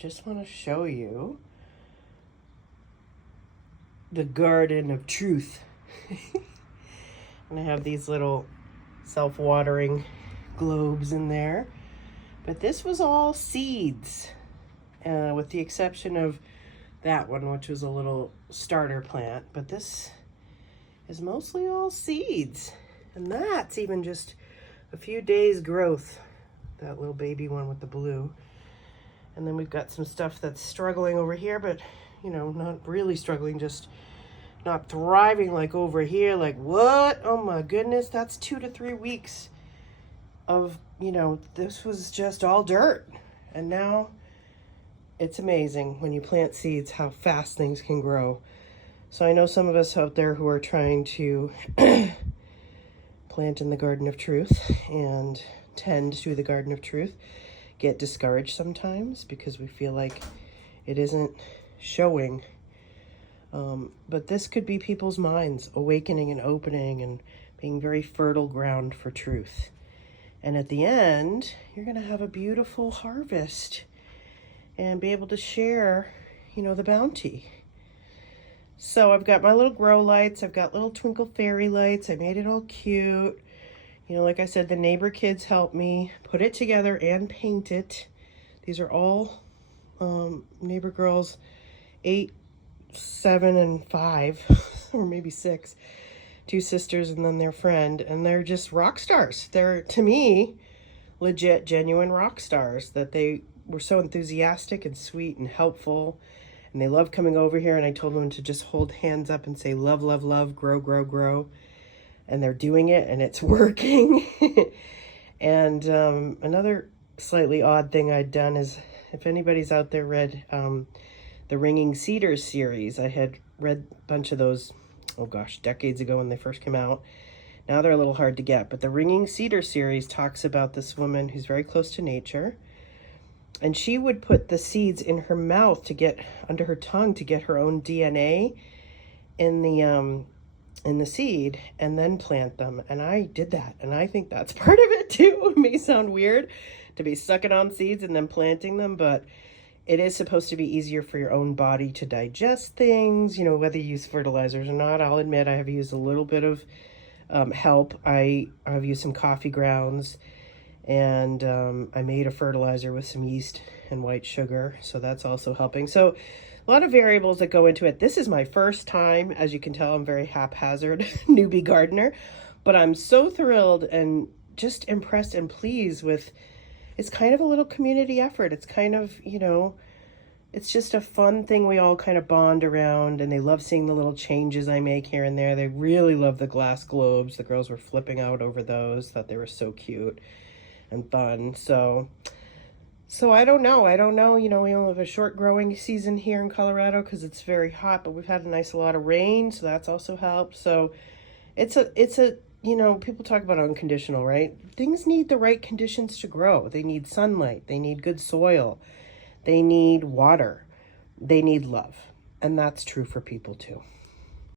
just want to show you the Garden of Truth. And I have these little self-watering globes in there. But this was all seeds, with the exception of that one, which was a little starter plant. But this is mostly all seeds. And that's even just a few days growth, that little baby one with the blue. And then we've got some stuff that's struggling over here, but, you know, not really struggling, just not thriving like over here. Like, what? Oh my goodness, that's 2 to 3 weeks of, you know, this was just all dirt. And now it's amazing when you plant seeds how fast things can grow. So I know some of us out there who are trying to plant in the Garden of Truth and tend to the Garden of Truth get discouraged sometimes because we feel like it isn't showing. But this could be people's minds awakening and opening and being very fertile ground for truth. And at the end, you're going to have a beautiful harvest and be able to share, you know, the bounty. So I've got my little grow lights. I've got little twinkle fairy lights. I made it all cute. You know, like I said, the neighbor kids helped me put it together and paint it. These are all neighbor girls, 8, 7, and 5, or maybe 6. 2 sisters and then their friend. And they're just rock stars. They're, to me, legit, genuine rock stars. That they were so enthusiastic and sweet and helpful. And they love coming over here, and I told them to just hold hands up and say, love, love, love, grow, grow, grow. And they're doing it, and it's working. And another slightly odd thing I'd done is, if anybody's out there read the Ringing Cedars series, I had read a bunch of those, oh gosh, decades ago when they first came out. Now they're a little hard to get. But the Ringing Cedar series talks about this woman who's very close to nature. And she would put the seeds in her mouth to get, under her tongue, to get her own DNA in the seed and then plant them. And I did that. And I think that's part of it too. It may sound weird to be sucking on seeds and then planting them, but it is supposed to be easier for your own body to digest things, you know, whether you use fertilizers or not. I'll admit I have used a little bit of help. I've used some coffee grounds. And I made a fertilizer with some yeast and white sugar, so that's also helping. So a lot of variables that go into it. This is my first time. As you can tell, I'm very haphazard newbie gardener, but I'm so thrilled and just impressed and pleased with, it's kind of a little community effort. It's kind of, you know, it's just a fun thing we all kind of bond around, and they love seeing the little changes I make here and there. They really love the glass globes. The girls were flipping out over those, thought they were so cute and fun. So I don't know. You know, we only have a short growing season here in Colorado because it's very hot, but we've had a nice lot of rain, so that's also helped. So it's a, you know, people talk about unconditional, right? Things need the right conditions to grow. They need sunlight. They need good soil. They need water. They need love. And that's true for people too.